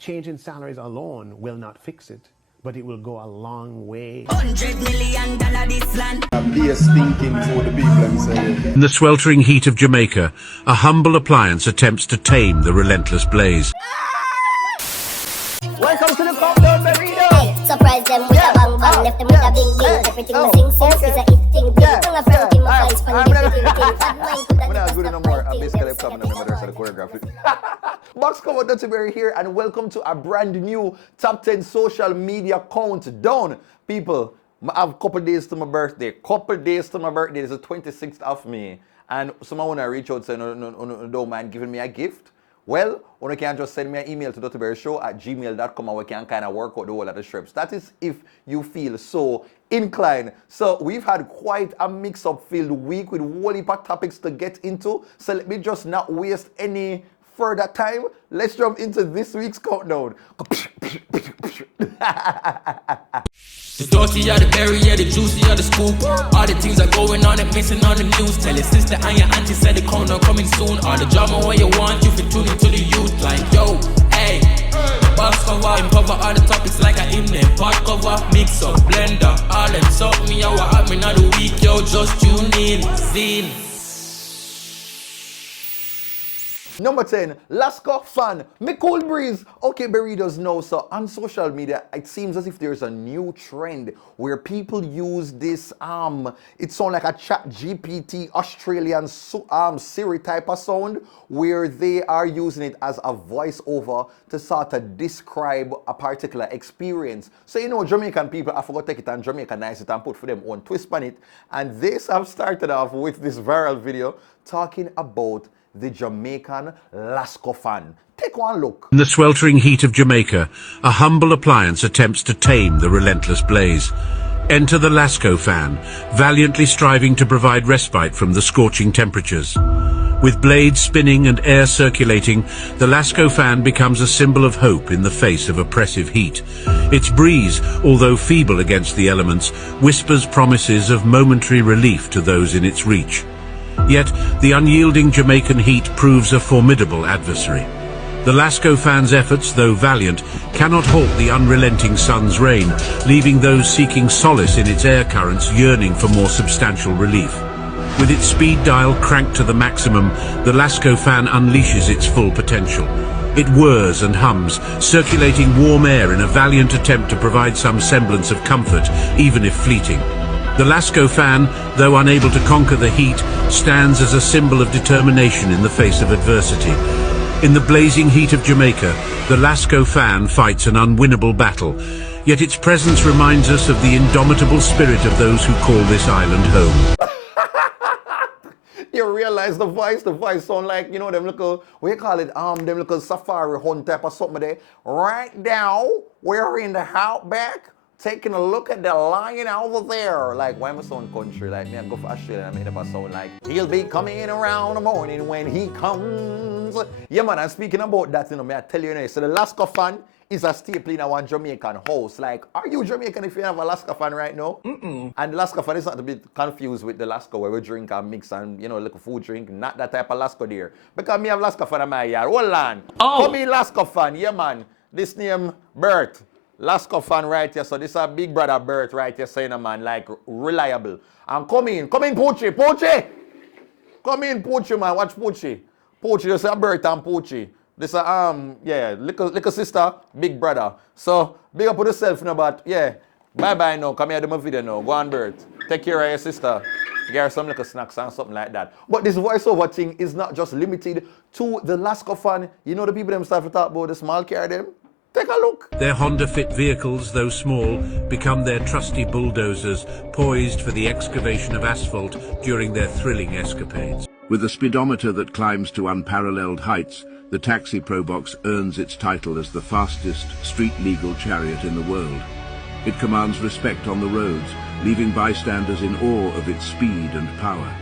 Changing salaries alone will not fix it, but it will go a long way. $100 million this land. In the sweltering heat of Jamaica, a humble appliance attempts to tame the relentless blaze. Welcome to the countdown, burrito. Surprise them with a bang bang, left them with a big bang. Everything we sing since is a hit thing. Tongue of from Kim of Ice, funny everything. Bad mind could We're not good have no more. I'm basically coming to the rest of the choreography. Box cover Duttyberry here, and welcome to a brand new top 10 social media countdown. People, I have a couple days to my birthday. This is the 26th of May. And someone want to reach out and say, no, don't mind giving me a gift. Well, you can just send me an email to TheDuttyBerryShow@gmail.com, and we can kind of work out the whole of the strips. That is if you feel so inclined. So we've had quite a mix-up filled week with a whole heap of topics to get into. So let me just not waste any further time. Let's jump into this week's countdown. The dirty of the berry, yeah, the juicy of the scoop. All the things are going on and missing on the news. Tell your sister and your auntie said the countdown coming soon. All the drama where you want, you can tune into the youth. Like, yo, hey, box cover, cover all the topics like a in them. Pot cover, mix up, blender, all them suck me out. What happened of the week, yo, just tune in, scene. Number 10, Lasko Fan, me cool breeze. Okay, burritos know. So on social media, it seems as if there's a new trend where people use this, it sounds like a chat GPT Australian Siri type of sound, where they are using it as a voiceover to sort of describe a particular experience. So, you know, Jamaican people, I forgot to take it and Jamaicanize it and put for them own twist on it. And this have started off with this viral video talking about the Jamaican Lasko Fan. Take one look. In the sweltering heat of Jamaica, a humble appliance attempts to tame the relentless blaze. Enter the Lasko Fan, valiantly striving to provide respite from the scorching temperatures. With blades spinning and air circulating, the Lasko Fan becomes a symbol of hope in the face of oppressive heat. Its breeze, although feeble against the elements, whispers promises of momentary relief to those in its reach. Yet, the unyielding Jamaican heat proves a formidable adversary. The Lasko Fan's efforts, though valiant, cannot halt the unrelenting sun's reign, leaving those seeking solace in its air currents yearning for more substantial relief. With its speed dial cranked to the maximum, the Lasko Fan unleashes its full potential. It whirs and hums, circulating warm air in a valiant attempt to provide some semblance of comfort, even if fleeting. The Lasko Fan, though unable to conquer the heat, stands as a symbol of determination in the face of adversity. In the blazing heat of Jamaica, the Lasko Fan fights an unwinnable battle, yet its presence reminds us of the indomitable spirit of those who call this island home. You realize the voice sound like, you know, them little, what you call it, them little safari hunt type of something there. Right now, we're in the outback, taking a look at the lion over there. Like, why am I sound country? Like, me, I go for Australia and I made up a sound like, he'll be coming around the morning when he comes. Yeah, man, and speaking about that, you know, may I tell you, so the Lasko Fan is a staple in our Jamaican house. Like, are you Jamaican if you have a Lasko Fan right now? Mm-mm. And the Lasko Fan is not to be confused with the Lasko where we drink and mix and, you know, like a food drink. Not that type of Lasko there. Because me have Lasko Fan in my yard. Hold on. Oh. Come in Lasko Fan. Yeah, man. This name, Bert. Lasko Fan right here, so this is a big brother Bert right here saying, man, like, reliable. And come in, Poochie. Come in, Poochie, man, watch Poochie. Poochie, this is a Bert and Poochie. This is, little sister, big brother. So, big up with yourself, you know, but, yeah, bye-bye now, come here to my video now. Go on, Bert. Take care of your sister. Get her some little snacks and something like that. But this voiceover thing is not just limited to the Lasko Fan. You know the people them start to talk about the small car them? Take a look. Their Honda-fit vehicles, though small, become their trusty bulldozers, poised for the excavation of asphalt during their thrilling escapades. With a speedometer that climbs to unparalleled heights, the Taxi Probox earns its title as the fastest street-legal chariot in the world. It commands respect on the roads, leaving bystanders in awe of its speed and power.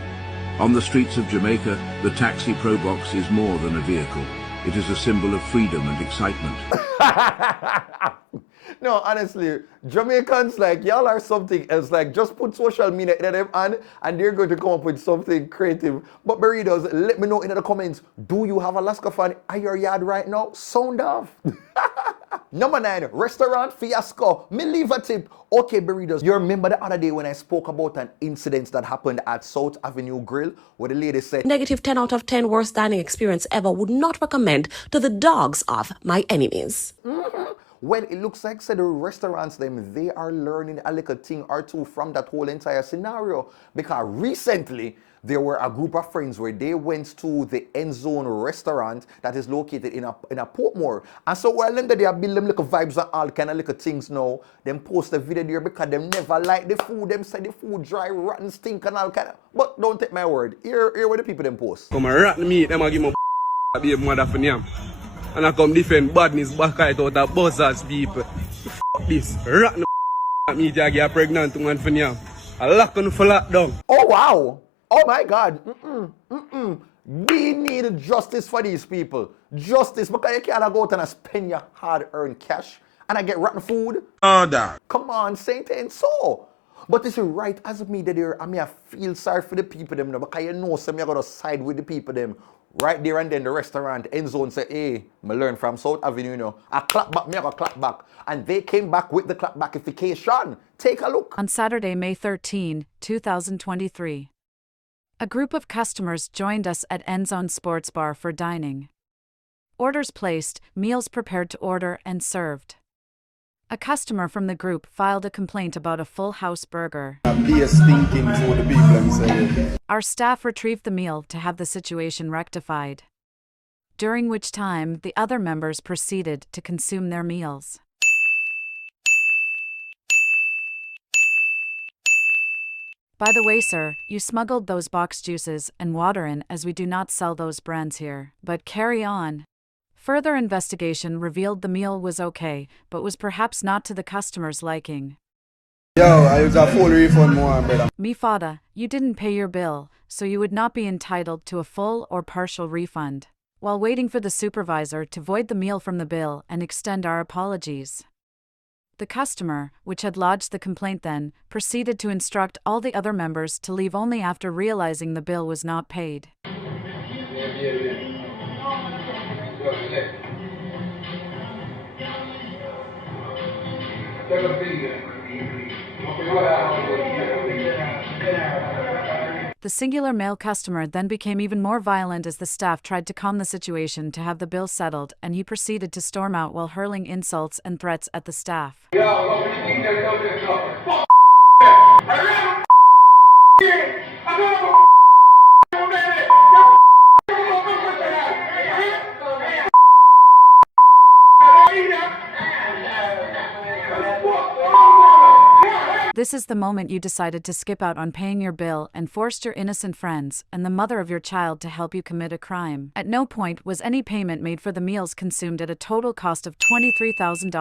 On the streets of Jamaica, the Taxi Probox is more than a vehicle. It is a symbol of freedom and excitement. No, honestly, Jamaicans, like, y'all are something else. Like, just put social media in them and they're going to come up with something creative. But burritos, let me know in the comments, do you have a Lasko fan at your yard right now? Sound off. Number 9, restaurant Fiasco. Me leave a tip. Okay, burritos, you remember the other day when I spoke about an incident that happened at South Avenue Grill where the lady said, Negative 10 out of 10 worst dining experience ever, would not recommend to the dogs of my enemies. Well, it looks like the restaurants, they are learning a little thing or two from that whole entire scenario. Because recently, there were a group of friends where they went to the End Zone restaurant that is located in a Portmore. And so while them they are building them little vibes and all kind of little things now, them post a video there because them never like the food. Them say the food dry, rotten, stink and all kind of. But don't take my word. Here where the people them post. Come and rat meat, them a give me a be a mother for them. And I come defend badness back out of buzzards people. Fuck this. Rotten meat I get pregnant woman for them. I lock on for lockdown. Oh wow. Oh my God. We need justice for these people. Justice, because you can't go out and spend your hard-earned cash and I get rotten food. Oh, dog. Come on, Saint and so. But it's right as me that there, I feel sorry for the people them because you know some you're gonna side with the people them. Right there and then the restaurant End Zone say, hey, I learn from South Avenue, you know. I clap back, me I go clap back. And they came back with the clapbackification. Take a look. On Saturday, May 13, 2023. A group of customers joined us at End Zone Sports Bar for dining. Orders placed, meals prepared to order and served. A customer from the group filed a complaint about a Full House burger. Our staff retrieved the meal to have the situation rectified, during which time the other members proceeded to consume their meals. By the way, sir, you smuggled those box juices and water in as we do not sell those brands here. But carry on. Further investigation revealed the meal was okay, but was perhaps not to the customer's liking. Yo, I use a full refund more, brother. Me fada, you didn't pay your bill, so you would not be entitled to a full or partial refund. While waiting for the supervisor to void the meal from the bill and extend our apologies, the customer, which had lodged the complaint then, proceeded to instruct all the other members to leave only after realizing the bill was not paid. The singular male customer then became even more violent as the staff tried to calm the situation to have the bill settled, and he proceeded to storm out while hurling insults and threats at the staff. This is the moment you decided to skip out on paying your bill and forced your innocent friends and the mother of your child to help you commit a crime. At no point was any payment made for the meals consumed at a total cost of $23,000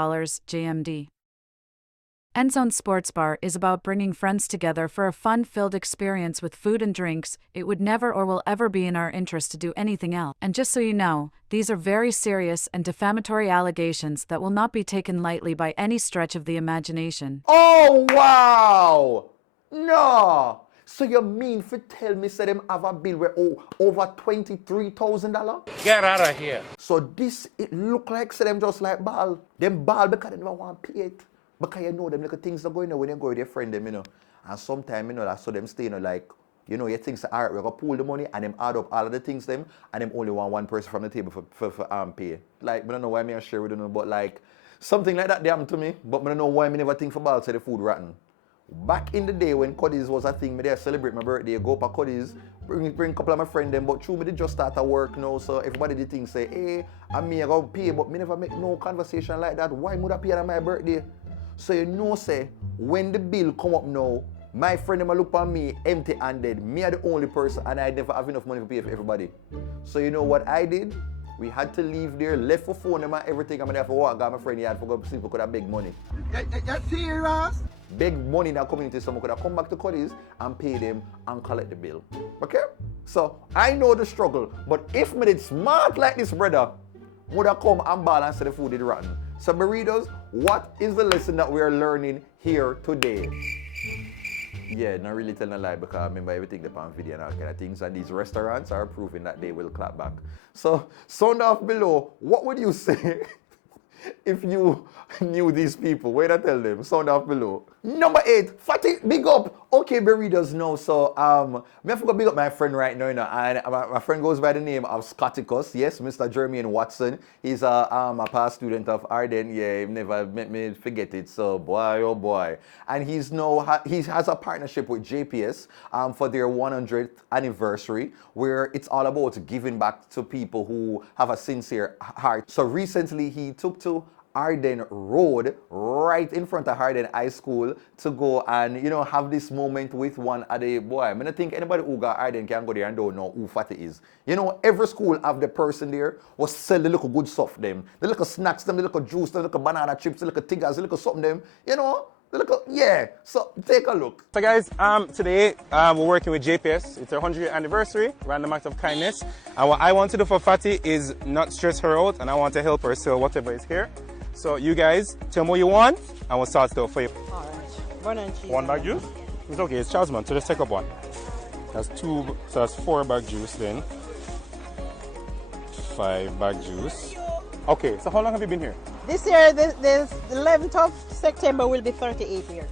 JMD. End Zone Sports Bar is about bringing friends together for a fun-filled experience with food and drinks. It would never or will ever be in our interest to do anything else. And just so you know, these are very serious and defamatory allegations that will not be taken lightly by any stretch of the imagination. Oh, wow! No! So you mean for tell me say them have a bill where over $23,000? Get out of here. So this, it look like say them just like ball. Them ball because they never want to pay it. Because you know them little things are going on when you go with your friend them, you know. And sometimes, you know, that's so them stay, you know, like, you know, you think, all right, we're going to pool the money and them add up all of the things them and them only want one person from the table for pay. Like, I don't know why me I share with them, but like, something like that they happen to me, but I don't know why me never think for ball say the food rotten. Back in the day when Cuddies was a thing, me there celebrate my birthday, go up to Cuddies, bring a couple of my friends them, but true, me they just start to work now, so everybody did think say, hey, I'm me, I go pay, but me never make no conversation like that. Why would I pay on my birthday? So you know, say, when the bill come up now, my friend them look on me empty-handed. Me are the only person and I never have enough money to pay for everybody. So you know what I did? We had to leave there, left for phone them and everything. I'm gonna have to walk, got my friend here, I forgot to see if we could have beg money. You're serious? Beg money in the community so I could have come back to Cuddies and pay them and collect the bill. Okay? So I know the struggle, but if me did smart like this brother, would have come and ball and say the food is rotten. So burritos, what is the lesson that we are learning here today? Yeah, not really telling a lie because I remember everything that's on video and all kind of things, and these restaurants are proving that they will clap back. So sound off below, what would you say if you knew these people? Wait, I tell them. Sound off below. Number 8, Fatty, big up. Okay, burritos now. So I forgot to big up my friend right now, and my friend goes by the name of Scotticus. Yes, Mr. Jeremy Watson. He's a past student of Arden. Yeah, he never made me forget it. So boy, oh boy. And he's now he has a partnership with JPS for their 100th anniversary, where it's all about giving back to people who have a sincere heart. So recently he took to Arden Road, right in front of Arden High School, to go and, have this moment with one of the boy. I don't think anybody who got Arden can go there and don't know who Fatty is. Every school have the person there who sell the little good stuff them. The little snacks them, the little juice, the little banana chips, the little tigers, the little something them, the little, yeah. So take a look. So guys, today we're working with JPS. It's our 100th anniversary, random act of kindness. And what I want to do for Fatty is not stress her out, and I want to help her sell whatever is here. So you guys, tell me what you want, and we'll start stuff for you. All right. Bun and cheese. 1 bag juice? It's okay, it's Charles man, so just take up 1. That's 2, so that's 4 bag juice then. 5 bag juice. Okay, so how long have you been here? This year, the 11th of September will be 38 years.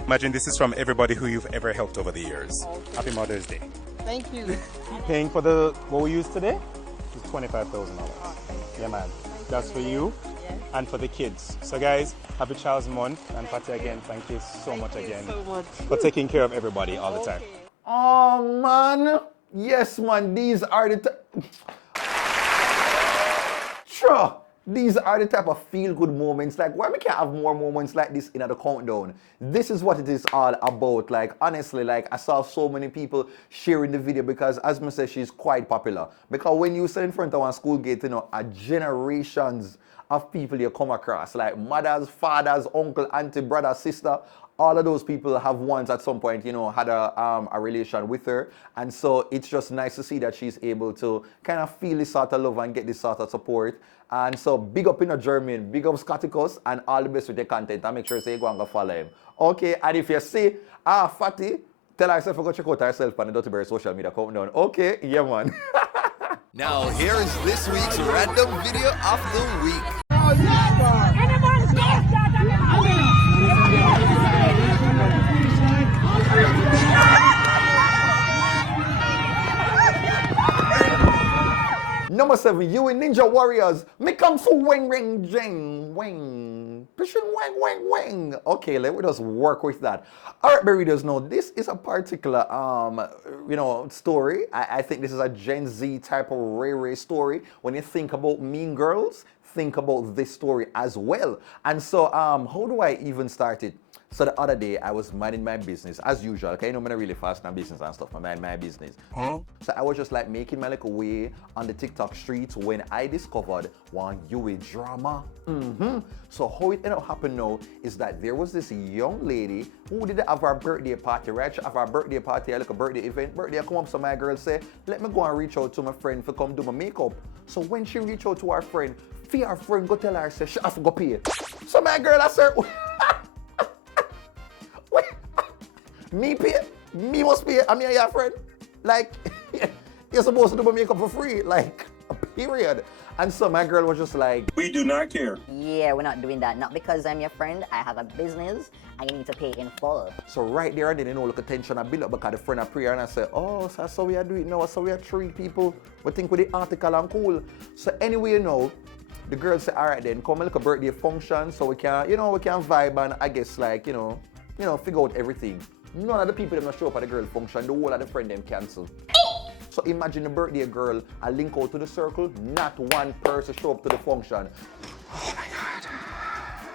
Imagine this is from everybody who you've ever helped over the years. Okay. Happy Mother's Day. Thank you. Paying for what we use today is $25,000. Yeah man, that's for you. And for the kids. So guys, happy Child's Month, and Fatty again, thank you so much for taking care of everybody all the time. Oh man, yes man, these are the sure. These are the type of feel-good moments. Like, why we can't have more moments like this in the countdown? This is what it is all about. Like, honestly, like, I saw so many people sharing the video because, as I said, she's quite popular. Because when you sit in front of one school gate, a generations of people you come across, like mothers, fathers, uncle, auntie, brother, sister, all of those people have once at some point, had a relation with her. And so it's just nice to see that she's able to kind of feel this sort of love and get this sort of support. And so big up in a German, big up Scotticus, and all the best with the content. And make sure you go and go follow him. Okay, and if you see, Fatty, tell herself to go check out herself on the Dirty Berry social media countdown. Okay, yeah man. Now here is this week's random video of the week. Number 7, you and Ninja Warriors. Me come for wing ring jing wing. Pushing wing wing wing. Okay, let me just work with that. Alright, burritos, now this is a particular story. I think this is a Gen Z type of Ray story. When you think about Mean Girls, think about this story as well. And so how do I even start it? So the other day, I was minding my business, as usual. Okay, I'm really fast on business and stuff. I mind my business. Huh? So I was just like making my little way on the TikTok streets when I discovered one Uwi drama. So how it ended up happening now is that there was this young lady who did have her birthday party, right? She have her birthday party, like a birthday event. Birthday come up, so my girl say, let me go and reach out to my friend to come do my makeup. So when she reached out to her friend go tell her, say, she have to go pay. So my girl, I said, me pay? Me must pay? I'm your friend. Like, you're supposed to do my makeup for free. Like, period. And so my girl was just like, we do not care. Yeah, we're not doing that. Not because I'm your friend. I have a business and you need to pay in full. So right there and then, look at tension and build up because the friend of prayer and I said, oh, so that's how we are doing now. So we are treat people. We think with the article and cool. So anyway, the girl said, all right then, come and look a birthday function so we can, we can vibe and I guess like, figure out everything. None of the people that don't show up at the girl function, the whole of the friend them cancel. So imagine the birthday girl, I link out to the circle, not one person show up to the function. Oh my God.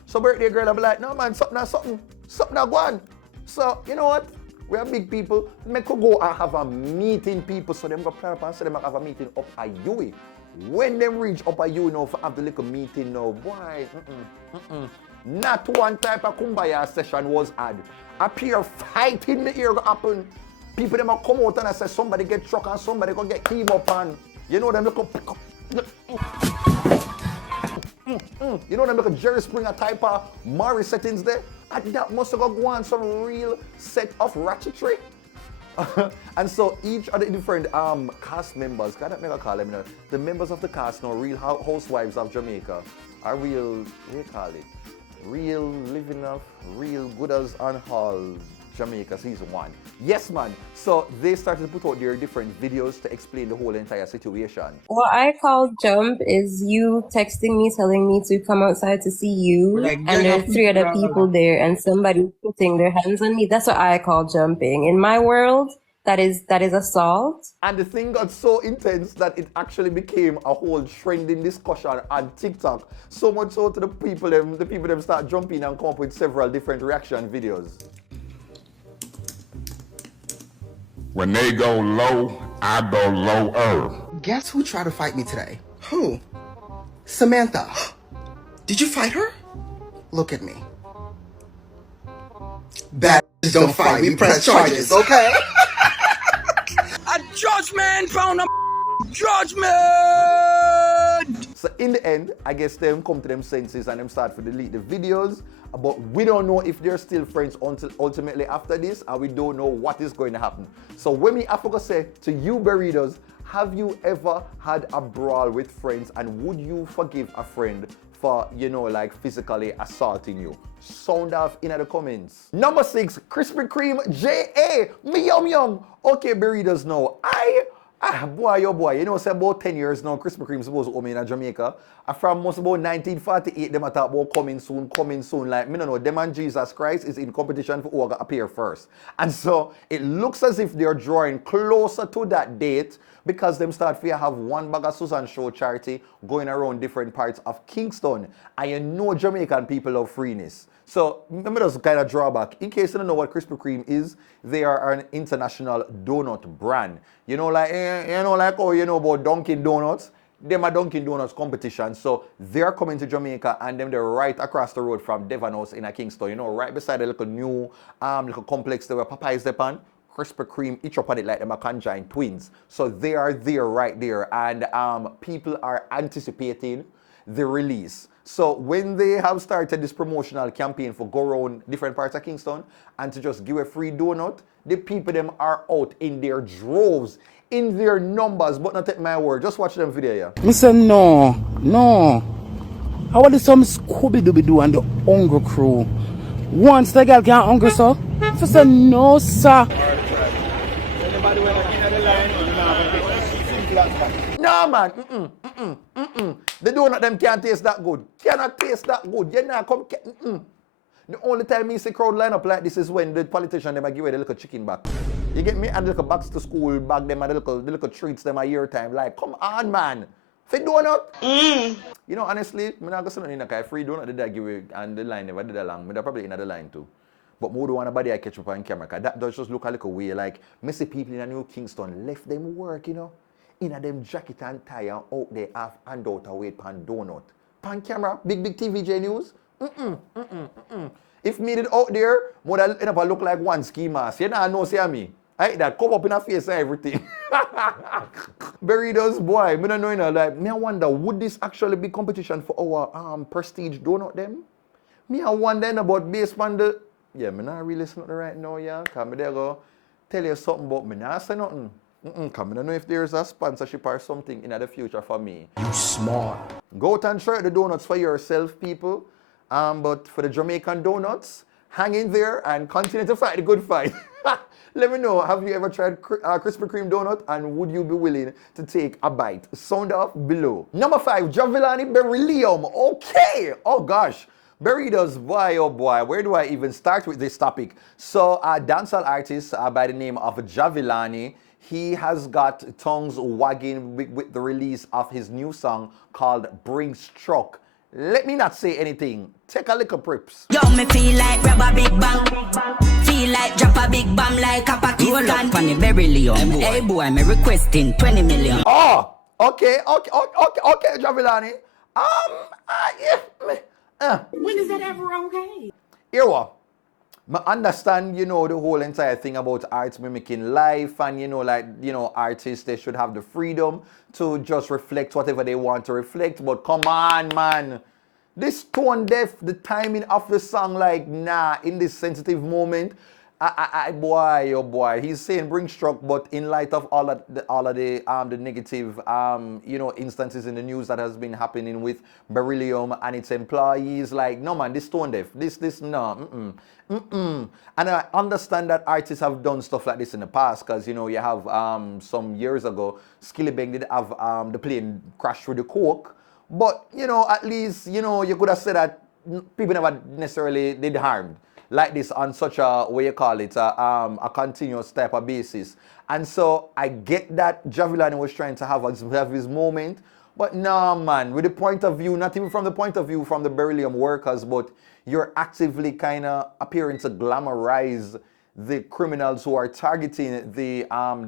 So birthday girl, I'll be like, no man, something go on. So, you know what? We are big people. Make us go and have a meeting people. So them go plan up and say them have a meeting up at Uwi. When them reach up at Uwi now for have the little meeting now, boy, not one type of kumbaya session was had. A pure fight in the ear go happen. People them come out and I say somebody get struck and somebody go get chemo pan. You know them look up pick up. You know, they make a Jerry Springer type of Maury settings there. And that must have go on some real set of ratchetry. And so each of the different cast members, God, that make a call them, you know, the members of the cast, now, real housewives of Jamaica, are real, what do you call it? Real living of real gooders on Hall Jamaica season 1. Yes, man. So they started to put out their different videos to explain the whole entire situation. What I call jump is you texting me, telling me to come outside to see you, and there's 3 other people there, and somebody putting their hands on me. That's what I call jumping. In my world, that is assault. And the thing got so intense that it actually became a whole trending discussion on TikTok. So much so to the people them start jumping and come up with several different reaction videos. When they go low, I go lower. Guess who tried to fight me today? Who? Samantha. Did you fight her? Look at me. Bad don't fight me, press charges, okay? A judgment from the judgment! So in the end, I guess them come to them senses and them start to delete the videos. But we don't know if they're still friends until ultimately after this, and we don't know what is going to happen. So when me have to say to you Berrydos, have you ever had a brawl with friends, and would you forgive a friend for, you know, like physically assaulting you? Sound off in the comments. Number 6, Krispy Kreme JA. Me yum. Okay, Berrydos now. Boy, oh boy, you know, say about 10 years now, Krispy Kreme supposed to own in Jamaica. And from most about 1948, them talk about coming soon. Like, me don't know, them and Jesus Christ is in competition for who will appear first. And so, it looks as if they're drawing closer to that date because them start to have one bag of Susan Show charity going around different parts of Kingston. And you know Jamaican people love freeness. So, let me just kind of draw back. In case you don't know what Krispy Kreme is, they are an international donut brand. You know, like oh, you know about Dunkin' Donuts? Them a Dunkin' Donuts competition. So, they're coming to Jamaica, and them they're right across the road from Devon House in a Kingston. You know, right beside the little new little complex there where Papa is there on. Krispy Kreme, each up on it like them a conjoined twins. So, they are there right there. And people are anticipating the release. So when they have started this promotional campaign for go around different parts of Kingston and to just give a free donut, the people them are out in their droves, in their numbers, but not take my word. Just watch them video here. Me say no. How are some Scooby-Dooby-Doo and the Hunger Crew? Once the girl can't hunger, so I say no, sir. No, man. The donut them can't taste that good. Cannot taste that good. You know, come. The only time me see crowd line up like this is when the politician them give away the little chicken back. You get me? And the little bags to school bag them and the little treats them a year time. Like, come on, man. Fit donut. You know, honestly, I'm not going to say nothing. Free donut did I give away and the line never did along. But they're probably in the line too. But more do want nobody I catch up on camera. That does just look a little way. Like, me see people in a New Kingston left them work, you know. In a them jacket and tie and out there half and out a wait pan donut. Pan camera, big TVJ news. If me did out there, would end up look like one ski mask. You know, see me. I that come up in a face and everything. Berrydos, boy, me don't know, you know, like, me I wonder, would this actually be competition for our prestige donut them? Me I wonder about based on the, yeah, me not really say nothing right now, yeah. Cause me there go tell you something about me not say nothing. Come, I don't know if there's a sponsorship or something in the future for me. You smart. Go out and try the donuts for yourself, people. But for the Jamaican donuts, hang in there and continue to fight the good fight. Let me know, have you ever tried Krispy Kreme donut, and would you be willing to take a bite? Sound off below. Number 5, Jahvallani Beryllium. Okay. Oh gosh. Berrydos, boy, oh boy, where do I even start with this topic? So, a dancehall artist by the name of Jahvallani, he has got tongues wagging with the release of his new song called Bring Struck. Let me not say anything. Take a little prips. Yo, me feel like rub a big bang. Feel like drop a big bomb like a Pakistan. Roll up on the Beryllium. Hey boy, me requesting 20 million. Oh, okay, Jahvallani. When is that ever okay? Here what? I understand, you know, the whole entire thing about arts mimicking life, and, you know, like, you know, artists, they should have the freedom to just reflect whatever they want to reflect. But come on, man. This tone deaf, the timing of the song, like, nah, in this sensitive moment, boy, oh boy, he's saying bring struck, but in light of all of the negative, instances in the news that has been happening with Beryllium and its employees, like, no man, this tone deaf, no, and I understand that artists have done stuff like this in the past, because, you have, some years ago, Skilly Bang did have, the plane crash through the coke, but, at least, you could have said that people never necessarily did harm like this on such a, a continuous type of basis. And so I get that Jahvallani was trying to have his moment, but no, man, with the point of view, not even from the point of view from the Beryllium workers, but you're actively kind of appearing to glamorize the criminals who are targeting the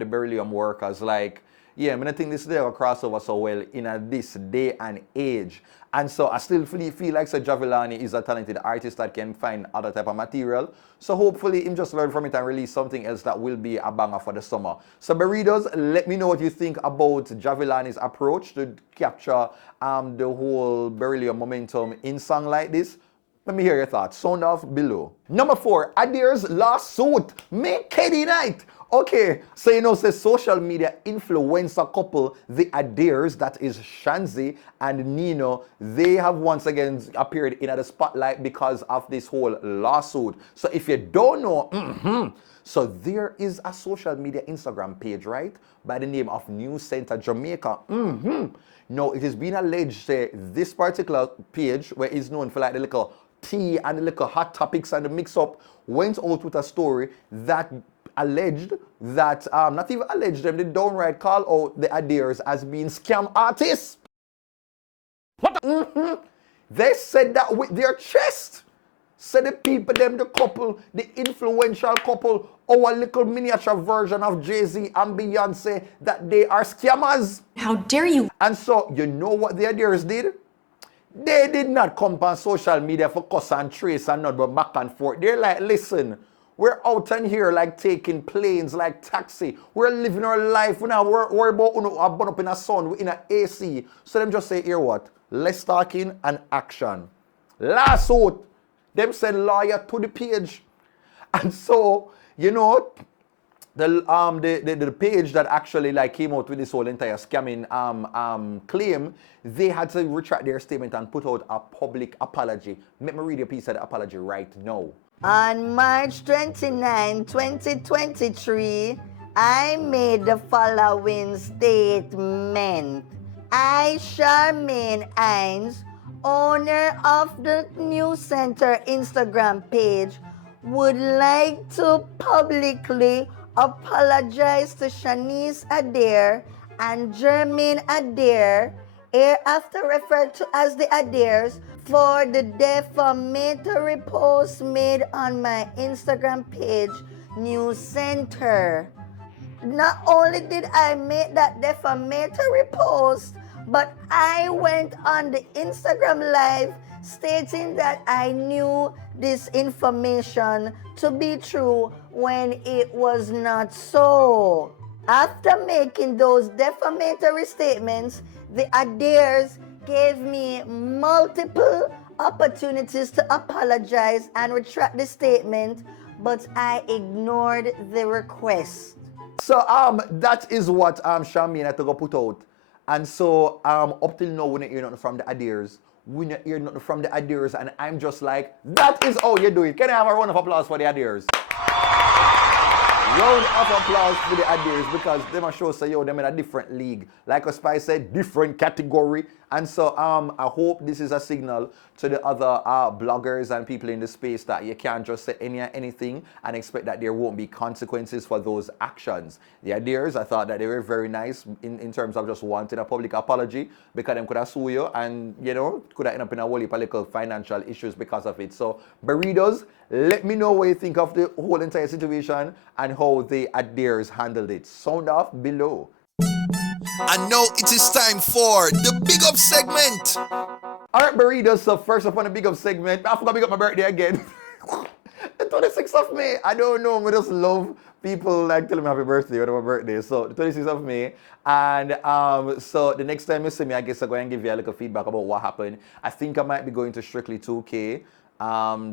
Beryllium workers. Like, yeah, I mean, I think this is a crossover so well in this day and age. And so I still feel like Jahvallani is a talented artist that can find other type of material. So hopefully him just learn from it and release something else that will be a banger for the summer. So Burritos, let me know what you think about Jahvallani's approach to capture the whole Beryllium momentum in song like this. Let me hear your thoughts. Sound off below. Number 4, Adair's lawsuit. Make Katie night. Okay, so say social media influencer couple, the Adairs, that is Shanzi and Nino, they have once again appeared in the spotlight because of this whole lawsuit. So if you don't know, so there is a social media Instagram page, right, by the name of New Center Jamaica. Now, it has been alleged this particular page, where it's known for like the little tea and the little hot topics and the mix-up, went out with a story that alleged that, not even alleged them, they downright call out the Adairs as being scam artists. What? They said that with their chest. Said the people, them, the couple, the influential couple, our little miniature version of Jay-Z and Beyonce, that they are scammers. How dare you? And so, you know what the Adairs did? They did not come on social media for cuss and trace and not, but back and forth. They're like, listen, we're out and here like taking planes, like taxi. We're living our life. We're not worry about a burn up in a sun, we're in an AC. So them just say, here what? Less talking and action. Lawsuit. Them send lawyer to the page. And so, the page that actually like came out with this whole entire scamming claim, they had to retract their statement and put out a public apology. Let me read a piece of the apology right now. On March 29, 2023, I made the following statement. I, Charmaine Hines, owner of the New Center Instagram page, would like to publicly apologize to Shanice Adair and Jermaine Adair, hereafter referred to as the Adairs, for the defamatory post made on my Instagram page, New Center. Not only did I make that defamatory post, but I went on the Instagram Live stating that I knew this information to be true when it was not so. After making those defamatory statements, the Adairs gave me multiple opportunities to apologize and retract the statement, but I ignored the request. So that is what Charmaine had to go put out. And so up till now we didn't hear nothing from the Adairs. We didn't hear nothing from the Adairs, and I'm just like, that is how you do it. Can I have a round of applause for the Adairs? Round of applause for the Adairs, because they must show say, yo, them in a different league. Like a Spice said, different category. And so I hope this is a signal to the other bloggers and people in the space that you can't just say anything and expect that there won't be consequences for those actions. The Adairs, I thought that they were very nice in terms of just wanting a public apology, because them could have sued you and, could have ended up in a whole heap of little financial issues because of it. So, Burritos, let me know what you think of the whole entire situation and how the Adairs handled it. Sound off below. And now it is time for the Big Up segment. Alright, Burritos, so first up on the Big Up segment, I forgot to big up my birthday again. The 26th of May, I don't know, I just love people like telling me happy birthday on my birthday. So the 26th of May. And so the next time you see me, I guess I'm going to give you a little feedback about what happened. I think I might be going to Strictly 2K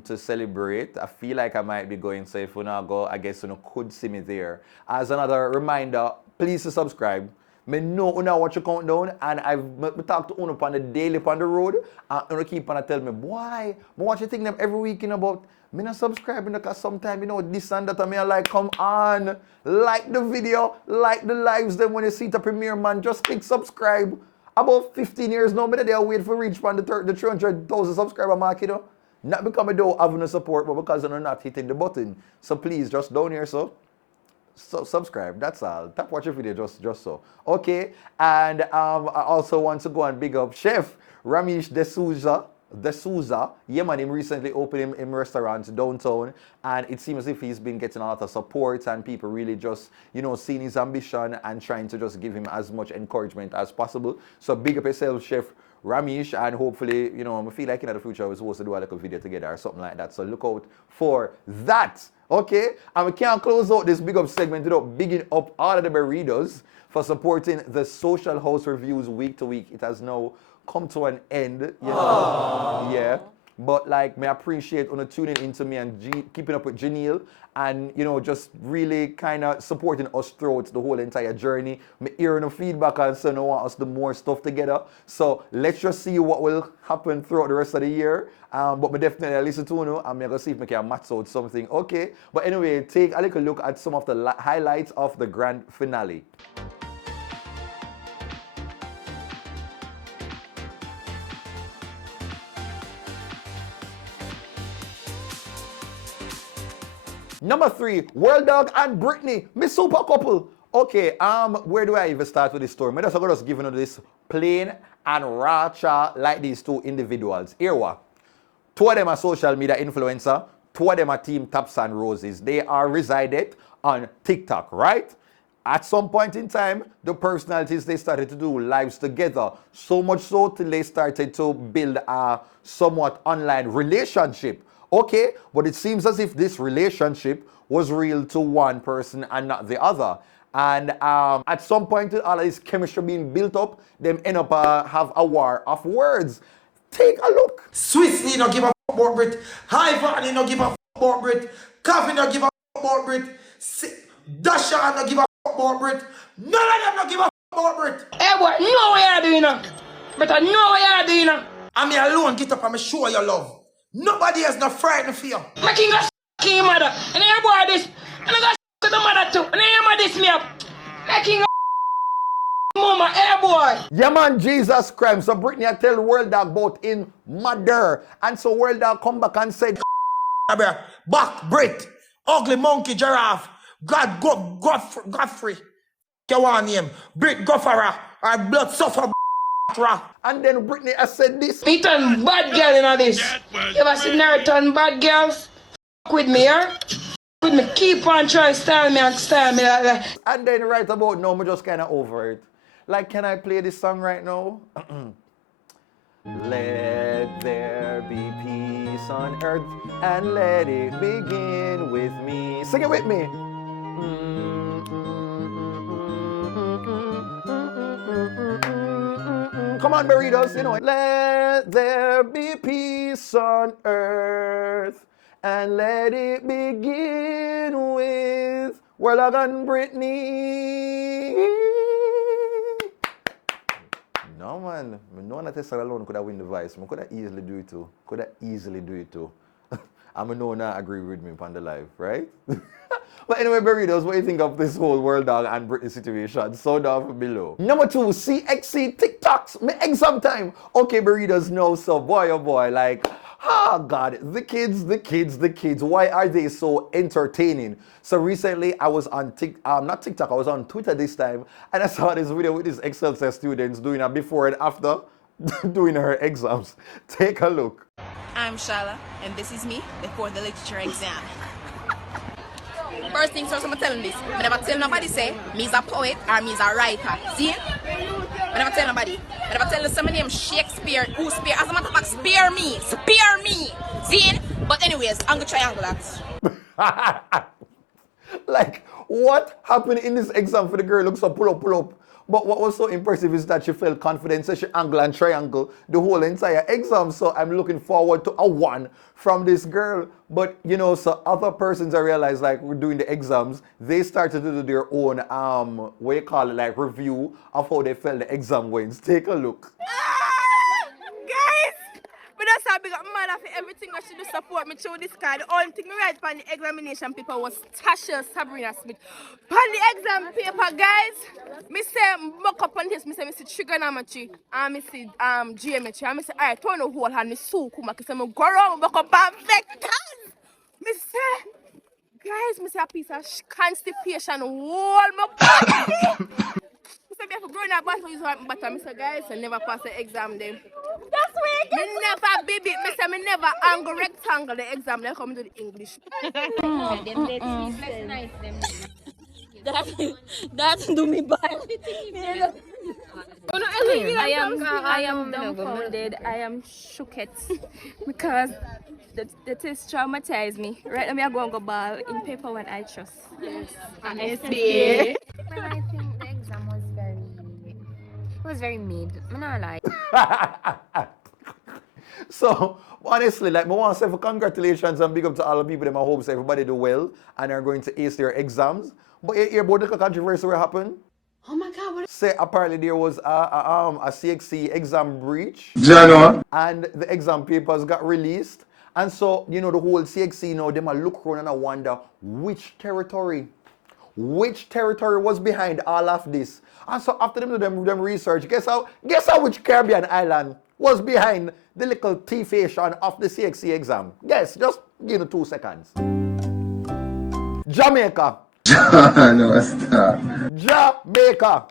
to celebrate. I feel like I might be going, so if you not go, I guess you could see me there. As another reminder, please subscribe. I know you watch your countdown, and I've talked to Uno on the daily on the road, and you keep on tell me, boy, I watch you think them every week about me not subscribing because sometimes this and that, and me like, come on, like the video, like the lives, then when you see the premiere, man, just click subscribe. About 15 years now, but they are waiting for reach from the 300,000 subscriber mark, Not because I don't have no support, but because I'm not hitting the button. So please, just down here, so subscribe. That's all. Tap watch your video, just so. Okay, and I also want to go and big up Chef Ramesh D'Souza. Yeah, man, him recently opened him restaurant downtown, and it seems as if he's been getting a lot of support, and people really just, seeing his ambition and trying to just give him as much encouragement as possible. So big up yourself, Chef Ramesh, and hopefully, I feel like in the future we're supposed to do a little video together or something like that. So look out for that. Okay? And we can't close out this big up segment without bigging up all of the burritos for supporting the Social House Reviews week to week. It has now come to an end. Yeah. But may I appreciate tuning into me and keeping up with Janelle and, just really kind of supporting us throughout the whole entire journey. Me hearing the feedback and saying I want us to do more stuff together. So let's just see what will happen throughout the rest of the year. But me definitely listen to you and I'm going to see if I can match out something. Okay. But anyway, take a little look at some of the highlights of the grand finale. Number 3, World Dawg and Brittany, me super couple. Okay, where do I even start with this story? I'm just giving you this plain and raw chat like these two individuals. Here what? 2 of them are social media influencer, 2 of them are Team Taps and Roses. They are resided on TikTok, right? At some point in time, the personalities, they started to do lives together. So much so till they started to build a somewhat online relationship. Okay, but it seems as if this relationship was real to one person and not the other. And at some point, all of this chemistry being built up, them end up have a war of words. Take a look. Swiss need not give a f about Brit. Jahvallani no give a f about Brit. Coffee no give a f about Brit. Dasha no give a f about Brit. None of them no give a f about Brit. Hey boy, know what you're doing now. But I know what you're doing now. And me alone get up and me show your love. Nobody has no frightened for you. My king got king mother. And then boy this. And I got to the mother too. And then your mother this me up. My king mama, hey boy. Yeah man, Jesus Christ. So Brittany I tell World Dawg about in mother. And so World Dawg come back and said, back Brit. Ugly monkey giraffe. Godfrey. You want name. Brit Goffara. Or blood suffer. And then Brittany has said this. Me turn bad girl in all this. You ever seen her turn bad girls? F with me, huh? With me, keep on trying to style me like that. And then right about now, I'm just kind of over it. Like, can I play this song right now? Let there be peace on earth and let it begin with me. Sing it with me. Come on, burritos, you know it. Let there be peace on earth and let it begin with World Dawg and Brittany. No, man. No one that is alone could have win the voice. I could have easily do it too. I'm know not agree with me on the live, right? But anyway, burritos, what do you think of this whole World Dawg and Brittany situation? So down below. Number 2, CXC TikToks. Me exam time. Okay, burritos, no, so boy, oh boy, like, God, the kids. Why are they so entertaining? So recently, I was on not TikTok, I was on Twitter this time, and I saw this video with these Excel test students doing a before and after doing her exams. Take a look. I'm Shala, and this is me before the literature exam. First things first, I'm telling this. I never tell nobody say me's a poet or me's a writer. See? I never tell nobody. I never tell somebody named Shakespeare who spare. As a matter of fact, spare me. See? But anyways, I'm gonna triangle that. Like, what happened in this exam for the girl looks so pull up. But what was so impressive is that she felt confident, so she angle and triangle the whole entire exam. So I'm looking forward to a 1 from this girl. But, you know, so other persons I realized, like, we're doing the exams, they started to do their own, what you call it, like, review of how they felt the exam went. Take a look. Guys, but that's how big up mother for everything that she do support me through this card. The only thing me write on the examination paper was Tasha Sabrina Smith. On the exam paper, guys, me say mock up on this, me say trigonometry, and me say geometry, and me say alright, turn the whole hand, me so come back, say me go around, mock up on vectors. Me say, guys, me say a piece of constipation wall my body. Me say, if growing up, but I say, guys, I never pass the exam then. That's weird. Me never, baby. Me say, me never angle rectangle the exam. They come to the English. That do me bad. I am dumbfounded. I am shooked because the test traumatized me. Right now, I'm going to go ball in paper when I trust. Yes. And SBA. Well, I think the exam was very mid. I'm not like. So, honestly, like, I want to say for congratulations and big up to all the people that I hope everybody do well and are going to ace their exams. But you hear about the controversy what happened? Oh my God, what? Say apparently there was a CXC exam breach. Jano. And the exam papers got released. And so, you know, the whole CXC now, they might look around and I wonder which territory was behind all of this. And so after them do them research, guess how which Caribbean island was behind the little thiefation of the CXC exam? Guess, just give me 2 seconds. Jamaica. No, stop. Jamaica.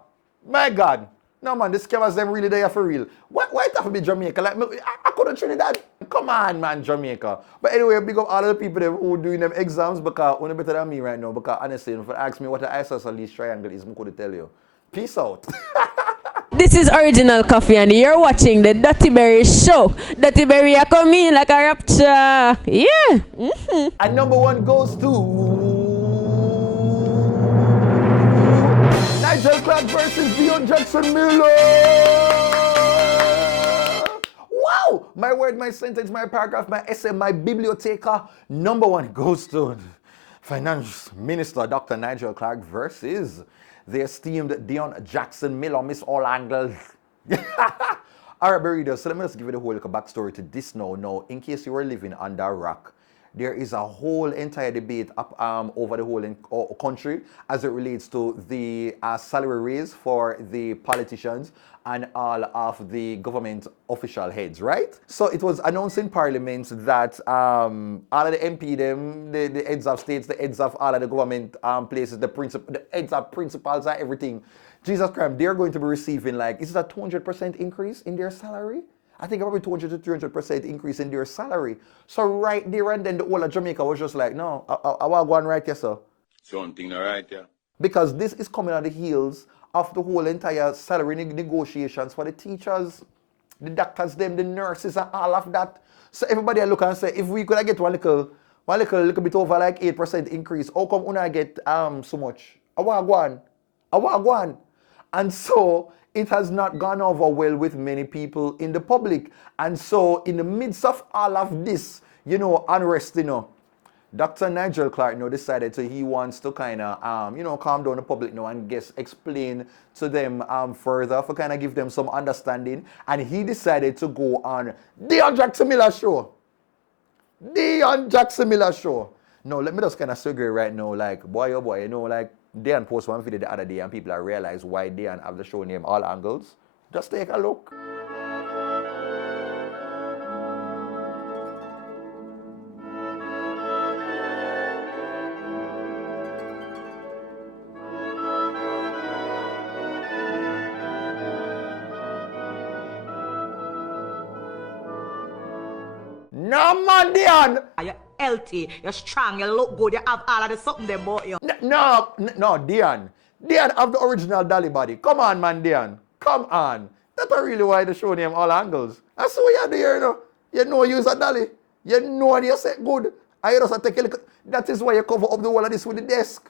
My God. No man, the scammers them really there for real. Why it have to be Jamaica? Like I couldn't Trinidad. Come on, man, Jamaica. But anyway, big up all of the people who doing them exams because one better than me right now. Because honestly, if you ask me what the isosceles triangle is, I could tell you. Peace out. This is Original Coffee and you're watching the Dutty Berry Show. Dutty Berry are coming like a rapture. Yeah. Mm-hmm. And number 1 goes to Nigel Clarke versus Dionne Jackson Miller. Wow! My word, my sentence, my paragraph, my essay, my biblioteca. Number 1 goes to Finance Minister Dr. Nigel Clarke versus the esteemed Dionne Jackson Miller, Miss All Angles. All right, burritos, so let me just give you the whole backstory to this now. Now, in case you were living under a rock, there is a whole entire debate up over the whole country as it relates to the salary raise for the politicians and all of the government official heads, right? So it was announced in Parliament that all of the MP, the heads of states, the heads of all of the government places, the heads of principals and everything, Jesus Christ, they're going to be receiving like, is it a 200% increase in their salary? I think probably 200 to 300% increase in their salary. So right there and then the whole of Jamaica was just like, no, I want to go on right here, sir. Something right, yeah. Because this is coming on the heels of the whole entire salary negotiations for the teachers, the doctors, them, the nurses, and all of that. So everybody look and say, if we could get one little bit over like 8% increase, how come I get so much? I want to go on. And so it has not gone over well with many people in the public. And so in the midst of all of this, unrest, Dr. Nigel Clarke, decided he wants to kind of, calm down the public now and explain to them further for kind of give them some understanding. And he decided to go on Dionne Jackson Miller show. Dionne Jackson Miller show. No, let me just kind of segue right now, like, boy, oh boy, like, Dionne posted one video the other day and people have realized why Dionne have the show name All Angles. Just take a look. No man, Dionne! You're healthy, you're strong, you look good, you have all of the something there about you. No, Dionne. Dionne have the original dolly body. Come on, man, Dionne. Come on. That's really why the show name All Angles. That's what you do here, You know you use a dolly. You know you say good. And you just take a look. That is why you cover up the wall of this with the desk.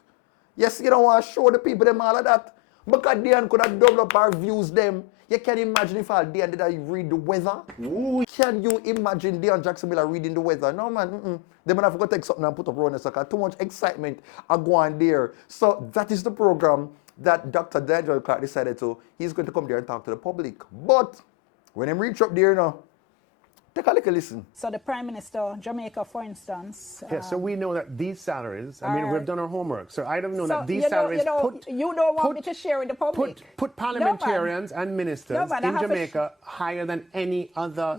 Yes, you don't want to show the people them all of that. Because Dionne could have doubled up our views them. You can imagine if all Dionne did I read the weather? Ooh. Can you imagine Dionne Jackson Miller reading the weather? No, man. They might have to take something and put up around the sucker. Too much excitement are going there. So that is the program that Dr. Nigel Clarke decided to. He's going to come there and talk to the public. But when him reach up there now, take a little listen. So the Prime Minister, Jamaica, for instance. Yeah, so we know that these salaries, I mean, we've done our homework. So I don't know that these you salaries you don't want me to share with the public. Put parliamentarians and ministers in Jamaica higher than any other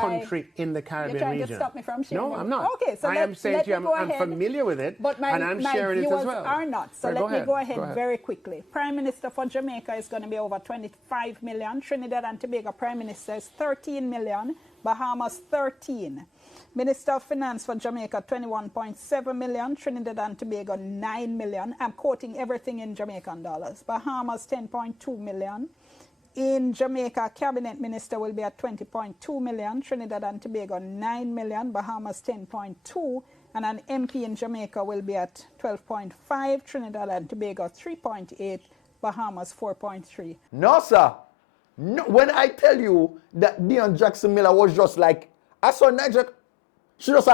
country in the Caribbean region. You're trying to stop me from sharing. No, I'm not. Okay, so I am saying to you, I'm familiar with it, but and I'm sharing it as well. Are not. So let me go ahead very quickly. Prime Minister for Jamaica is going to be over 25 million. Trinidad and Tobago Prime Minister is 13 million. Bahamas 13. Minister of Finance for Jamaica 21.7 million. Trinidad and Tobago 9 million. I'm quoting everything in Jamaican dollars. Bahamas 10.2 million. In Jamaica, Cabinet Minister will be at 20.2 million. Trinidad and Tobago 9 million. Bahamas 10.2. And an MP in Jamaica will be at 12.5. Trinidad and Tobago 3.8. Bahamas 4.3. No, sir. No, when I tell you that Dionne Jackson Miller was just like, I saw Nigel, she just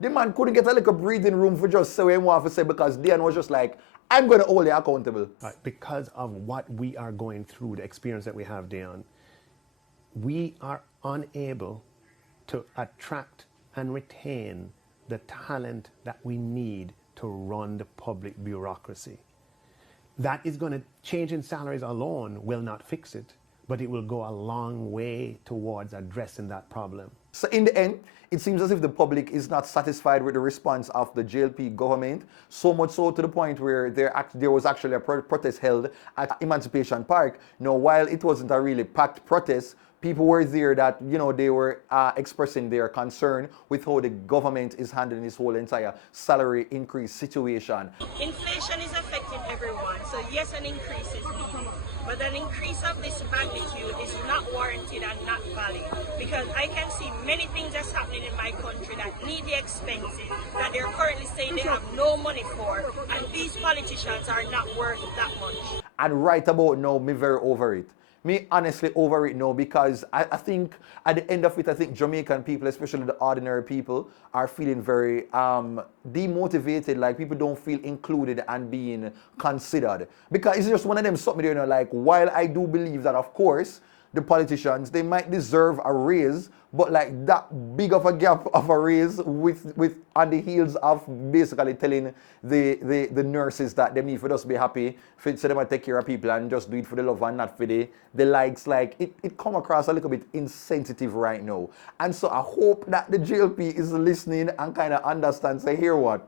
the man couldn't get a little breathing room for just say what he wanted to say because Dionne was just like, I'm going to hold you accountable. Because of what we are going through, the experience that we have, Dionne, we are unable to attract and retain the talent that we need to run the public bureaucracy. That is going to change in salaries alone will not fix it, but it will go a long way towards addressing that problem. So in the end, it seems as if the public is not satisfied with the response of the JLP government, so much so to the point where there was actually a protest held at Emancipation Park. Now, while it wasn't a really packed protest, people were there that, you know, they were expressing their concern with how the government is handling this whole entire salary increase situation. Inflation is affecting everyone, so yes, an increase is needed. But an increase of this magnitude is not warranted and not valid because I can see many things that's happening in my country that need the expenses that they're currently saying they have no money for, and these politicians are not worth that much. And right about now, me very over it. Me honestly over it now because I think at the end of it, I think Jamaican people, especially the ordinary people, are feeling very demotivated. Like people don't feel included and being considered. Because it's just one of them something there, you know, like while I do believe that of course the politicians, they might deserve a raise, but like that big of a gap of a raise with on the heels of basically telling the nurses that they need for us to be happy, so them to take care of people and just do it for the love and not for the likes. Like it come across a little bit insensitive right now. And so I hope that the JLP is listening and kind of understands, say, hear what?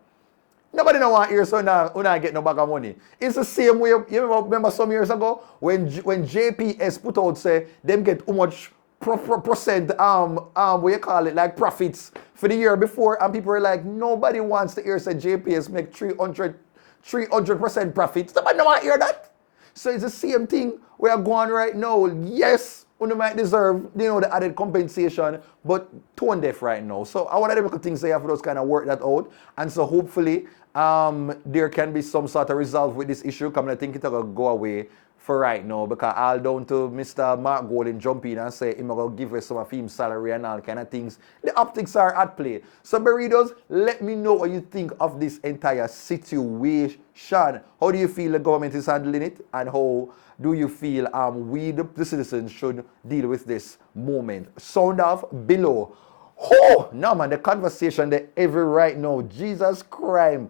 Nobody don't want to hear so now when I get no bag of money. It's the same way, you remember some years ago when JPS put out say them get how much percent what you call it, like profits for the year before, and people were like, nobody wants to hear say JPS make 300% profits. Nobody don't want to hear that. So it's the same thing we are going right now. Yes, you might deserve, you know, the added compensation, but tone deaf right now. So I want to make things they have for us kind of work that out. And so hopefully there can be some sort of resolve with this issue. Come, I think it'll go away for right now because all down to Mr. Mark Golden jump in and say, I'm going to give us some of his salary and all kind of things. The optics are at play. So Burritos, let me know what you think of this entire situation. How do you feel the government is handling it, and how do you feel we, the citizens, should deal with this moment? Sound off below. Oh, no man, the conversation there every right now. Jesus Christ.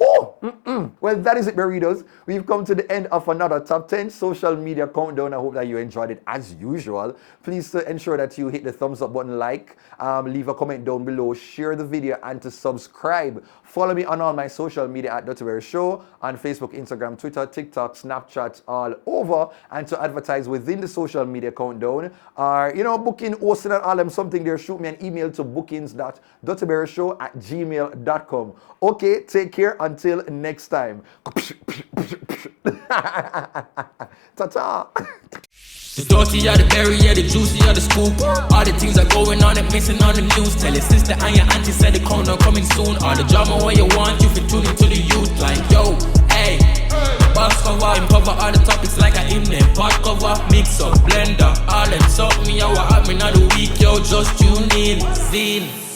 Oh, Well, that is it, Burritos. We've come to the end of another Top 10 social media countdown. I hope that you enjoyed it as usual. Please ensure that you hit the thumbs up button, leave a comment down below, share the video, and to subscribe. Follow me on all my social media at TheDuttyBerryShow on Facebook, Instagram, Twitter, TikTok, Snapchat, all over. And to advertise within the social media countdown, booking, hosting, and all them something there, shoot me an email to bookings.duttyberryshow@gmail.com. Okay, take care. until next time. Ta-ta. The dirty are the berry, yeah, the juicy are the scoop. All the things are going on and missing on the news. Tell your sister and your auntie said the corner coming soon. All the drama where you want, you fit tune into the youth. Like, yo, hey, box cover, cover all the topics like I in them. Pot cover, mix up, blender, all them suck me out, what happened on the week, yo, just tune in, scene.